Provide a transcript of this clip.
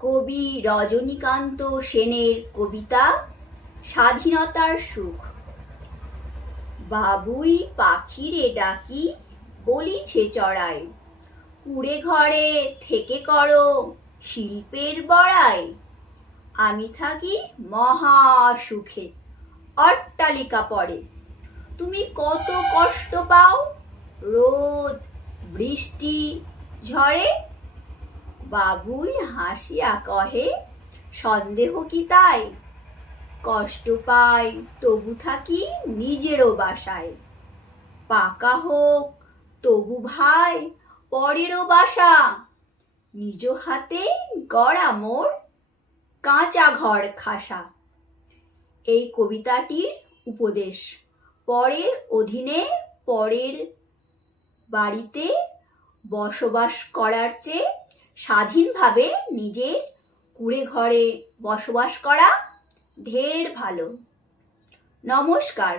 কবি রজনীকান্ত সেনের কবিতা স্বাধীনতার সুখ। বাবুই পাখিরে ডাকি বলিছে চড়াই, কুড়ে ঘরে থেকে করো শিল্পের বড়াই। আমি থাকি মহা সুখে অট্টালিকা পড়ে, তুমি কত কষ্ট পাও রোদ বৃষ্টি ঝড়ে। বাবুই হাসিয়া কহে, সন্দেহ কি তাই? কষ্ট পাই তবু থাকি নিজেরও বাসায়। পাকা হোক তবু ভাই পরেরও বাসা, নিজ হাতে গড়া মোর কাঁচা ঘর খাসা। এই কবিতাটির উপদেশ: পরের অধীনে পরের বাড়িতে বসবাস করার চেয়ে স্বাধীনভাবে নিজের কুড়ে ঘরে বসবাস করা ঢের ভালো। নমস্কার।